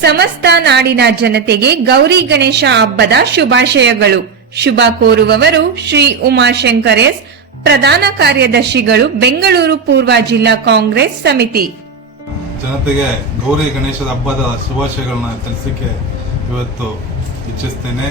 ಸಮಸ್ತ ನಾಡಿನ ಜನತೆಗೆ ಗೌರಿ ಗಣೇಶ ಹಬ್ಬದ ಶುಭಾಶಯಗಳು. ಶುಭ ಕೋರುವವರು ಶ್ರೀ ಉಮಾಶಂಕರ್ ಎಸ್. ಪ್ರಧಾನ ಕಾರ್ಯದರ್ಶಿಗಳು ಬೆಂಗಳೂರು ಪೂರ್ವ ಜಿಲ್ಲಾ ಕಾಂಗ್ರೆಸ್ ಸಮಿತಿ. ಜನತೆಗೆ ಗೌರಿ ಗಣೇಶದ ಹಬ್ಬದ ಶುಭಾಶಯಗಳನ್ನ ತಿಳಿಸಲಿಕ್ಕೆ ಇವತ್ತು ಇಚ್ಛಿಸ್ತೇನೆ.